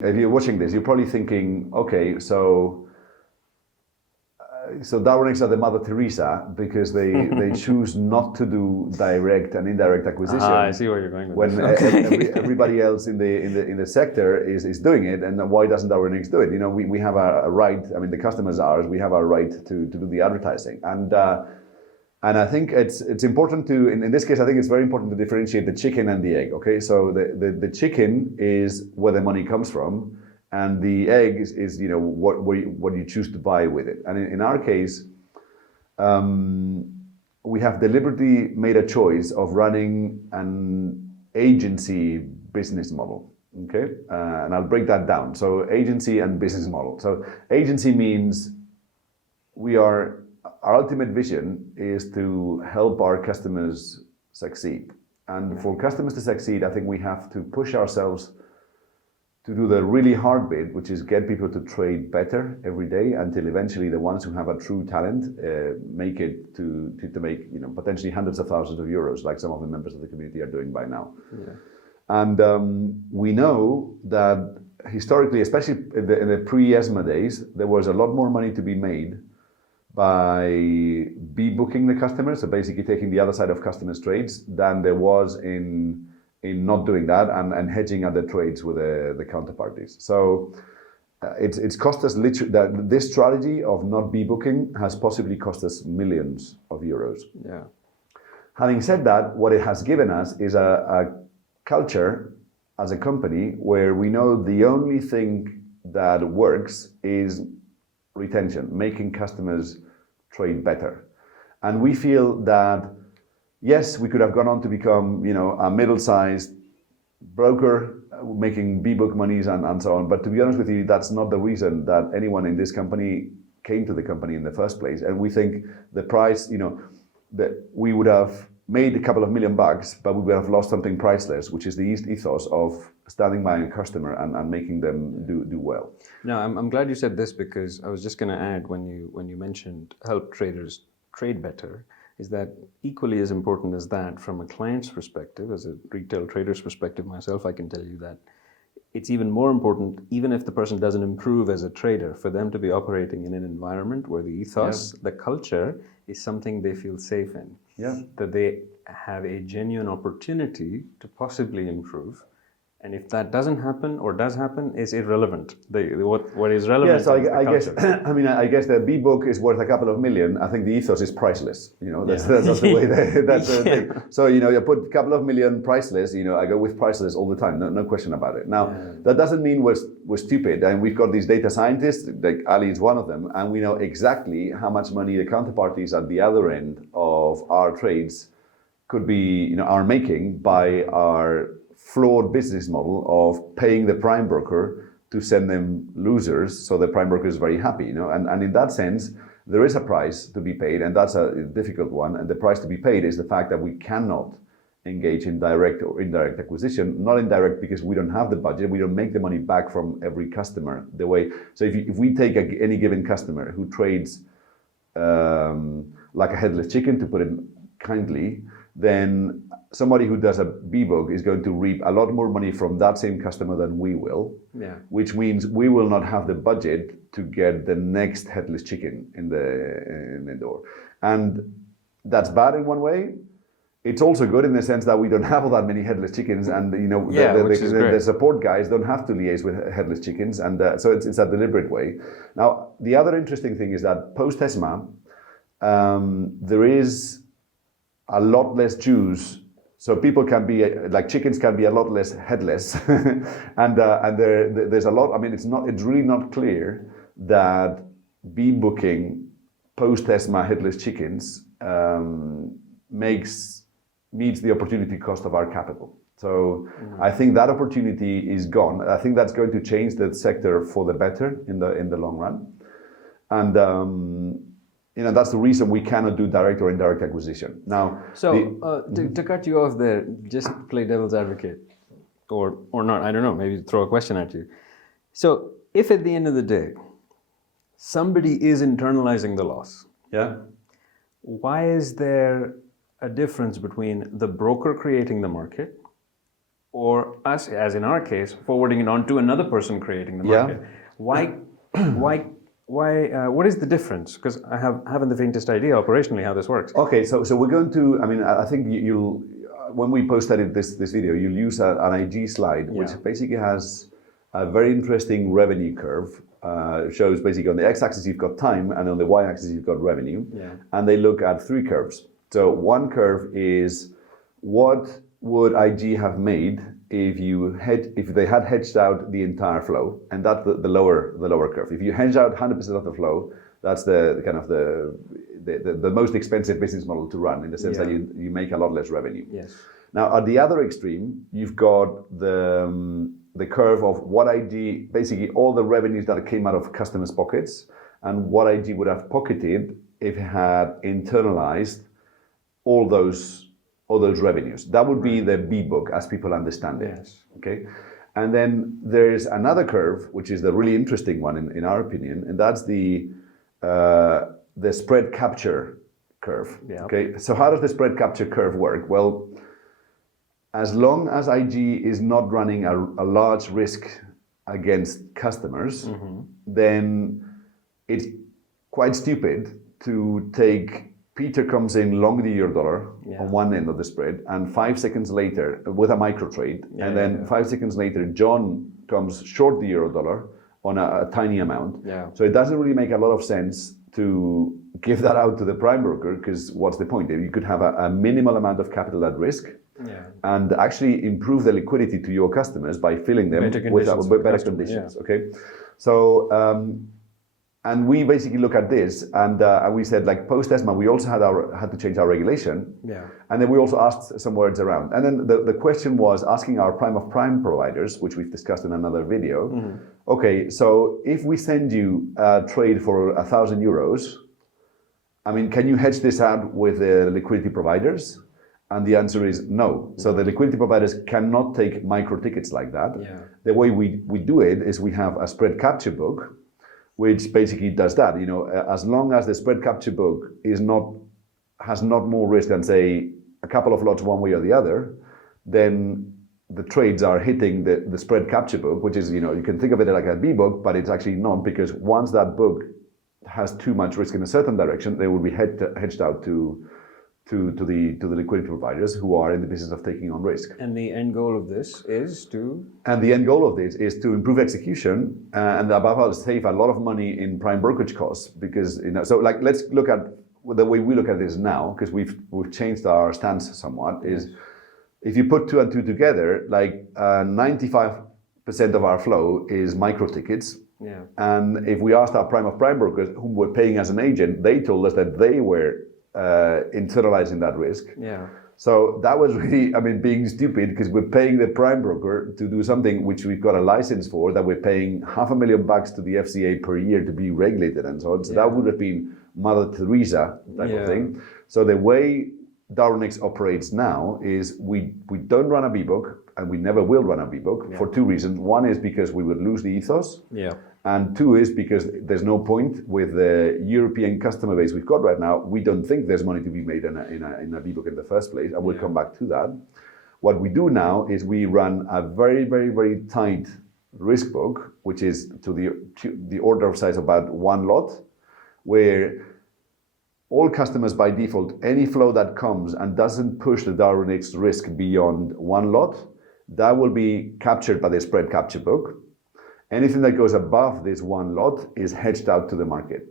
If you're watching this, you're probably thinking, okay, so Darwinex are the Mother Teresa because they choose not to do direct and indirect acquisitions. I see where you're going with when this. everybody else in the sector is doing it, and why doesn't Darwinex do it? You know, we have a right. I mean, the customers are ours. We have our right to do the advertising, and I think it's important to in this case I think it's very important to differentiate the chicken and the egg. Okay, so the chicken is where the money comes from. And the egg is you know what you choose to buy with it. And in our case, we have deliberately made a choice of running an agency business model. Okay, and I'll break that down. So agency and business model. So agency means our ultimate vision is to help our customers succeed. And for customers to succeed, I think we have to push ourselves to do the really hard bit, which is get people to trade better every day until eventually the ones who have a true talent make it to make potentially hundreds of thousands of euros, like some of the members of the community are doing by now. Yeah. And we know that historically, especially in the pre-ESMA days, there was a lot more money to be made by booking the customers, so basically taking the other side of customers' trades, than there was in not doing that and hedging other trades with the counterparties. So it's cost us literally that this strategy of not booking has possibly cost us millions of euros. Yeah. Having said that, what it has given us is a culture as a company where we know the only thing that works is retention, making customers trade better. And we feel that yes, we could have gone on to become, a middle-sized broker making B-book monies and so on. But to be honest with you, that's not the reason that anyone in this company came to the company in the first place. And we think the price, that we would have made a couple of $1 million, but we would have lost something priceless, which is the ethos of standing by a customer and making them do well. No, I'm glad you said this, because I was just going to add when you mentioned help traders trade better, is that equally as important as that from a client's perspective, as a retail trader's perspective myself, I can tell you that it's even more important, even if the person doesn't improve as a trader, for them to be operating in an environment where the ethos, the culture, is something they feel safe in. Yeah. That they have a genuine opportunity to possibly improve. And if that doesn't happen or does happen, is irrelevant. What is relevant is the culture. I guess the B-book is worth a couple of million. I think the ethos is priceless. That's the way that's the thing. So, you put a couple of million priceless, I go with priceless all the time. No question about it. Now, that doesn't mean we're stupid. And we've got these data scientists, like Ali is one of them, and we know exactly how much money the counterparties at the other end of our trades could be, are making by our flawed business model of paying the prime broker to send them losers, so the prime broker is very happy, and in that sense there is a price to be paid, and that's a difficult one, and the price to be paid is the fact that we cannot engage in direct or indirect acquisition. Not indirect because we don't have the budget, we don't make the money back from every customer the way. So if we take any given customer who trades like a headless chicken, to put it kindly, then somebody who does a B-book is going to reap a lot more money from that same customer than we will, which means we will not have the budget to get the next headless chicken in the door. And that's bad in one way. It's also good in the sense that we don't have all that many headless chickens, and the support guys don't have to liaise with headless chickens, and so it's a deliberate way. Now, the other interesting thing is that post ESMA, there is a lot less Jews. So people can be, like chickens can be a lot less headless. and there's a lot, it's really not clear that booking post-ESMA headless chickens meets the opportunity cost of our capital. So I think that opportunity is gone. I think that's going to change the sector for the better in the long run. And that's the reason we cannot do direct or indirect acquisition. Now, to cut you off there, just play devil's advocate, or not, I don't know, maybe throw a question at you. So if at the end of the day, somebody is internalizing the loss, why is there a difference between the broker creating the market or us, as in our case, forwarding it on to another person creating the Yeah. market. Why, what is the difference? Because I haven't the faintest idea operationally how this works. Okay, so we're going to, I mean, I think you'll, when we post-edit this video, you'll use an IG slide, which basically has a very interesting revenue curve. Shows basically on the x-axis you've got time, and on the y-axis you've got revenue. Yeah. And they look at three curves. So one curve is what would IG have made if they had hedged out the entire flow, and that's the lower curve. If you hedge out 100% of the flow, that's the kind of the most expensive business model to run, in the sense that you make a lot less revenue. Yes. Now at the other extreme, you've got the curve of what IG, basically all the revenues that came out of customers' pockets, and what IG would have pocketed if it had internalized all those revenues. That would be the B book as people understand it. Yes. Okay. And then there's another curve, which is the really interesting one in our opinion, and that's the spread capture curve. Yeah. Okay. So how does the spread capture curve work? Well, as long as IG is not running a large risk against customers, then it's quite stupid to take Peter comes in long the euro dollar on one end of the spread, and 5 seconds later with a micro trade, and then 5 seconds later John comes short the euro dollar on a tiny amount. Yeah. So it doesn't really make a lot of sense to give that out to the prime broker, because what's the point? You could have a minimal amount of capital at risk. Yeah. And actually improve the liquidity to your customers by filling them with better conditions. Yeah. Okay, so and we basically look at this, and we said, like, post ESMA, we also had to change our regulation. Yeah. And then we also asked some words around. And then the question was asking our prime of prime providers, which we've discussed in another video. Okay, so if we send you a trade for 1,000 euros, I mean, can you hedge this out with the liquidity providers? And the answer is no. So the liquidity providers cannot take micro tickets like that. Yeah. The way we do it is we have a spread capture book, which basically does that. You know, as long as the spread capture book has not more risk than, say, a couple of lots one way or the other, then the trades are hitting the spread capture book, which is, you know, you can think of it like a B book, but it's actually not, because once that book has too much risk in a certain direction, they will be hedged out to the liquidity providers who are in the business of taking on risk. And the end goal of this is to? And the end goal of this is to improve execution and above all save a lot of money in prime brokerage costs, because, you know, so like, let's look at the way we look at this now, because we've changed our stance somewhat, is if you put 2 and 2 together, like 95% of our flow is micro tickets. Yeah. And if we asked our prime of prime brokers whom we're paying as an agent, they told us that they were internalizing that risk. Yeah. So that was really, I mean, being stupid, because we're paying the prime broker to do something which we've got a license for, that we're paying $500,000 to the FCA per year to be regulated and so on. So that would have been Mother Teresa type of thing. So the way Darwinex operates now is we don't run a B-book, and we never will run a B-book for 2 reasons. One is because we would lose the ethos. Yeah. And 2 is because there's no point with the European customer base we've got right now. We don't think there's money to be made in a B-book in the first place, and we'll come back to that. What we do now is we run a very, very, very tight risk book, which is to the order of size of about 1 lot, where all customers by default, any flow that comes and doesn't push the Darwinex risk beyond 1 lot, that will be captured by the spread capture book. Anything that goes above this 1 lot is hedged out to the market.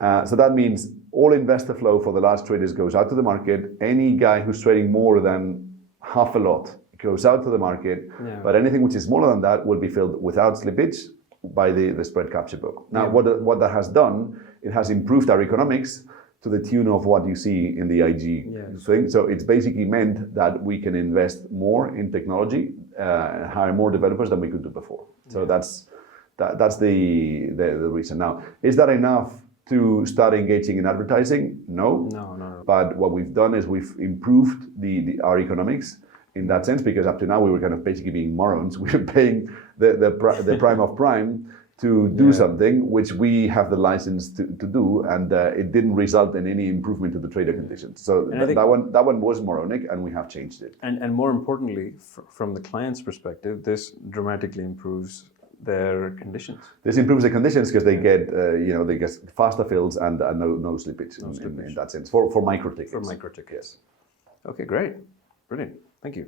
So that means all investor flow for the large traders goes out to the market. Any guy who's trading more than half a lot goes out to the market. Yeah. But anything which is smaller than that will be filled without slippage by the spread capture book. Now, what that has done, it has improved our economics to the tune of what you see in the IG thing. So it's basically meant that we can invest more in technology, hire more developers than we could do before. So that's the reason. Now, is that enough to start engaging in advertising? No. But what we've done is we've improved our economics in that sense, because up to now we were kind of basically being morons. We were paying the prime of prime to do something which we have the license to do, and it didn't result in any improvement to the trader conditions. So that one was moronic, and we have changed it. And more importantly, from the client's perspective, this dramatically improves their conditions. This improves the conditions because they get they get faster fills and no slippage, in that sense for micro tickets. For micro tickets. Okay, great, brilliant. Thank you.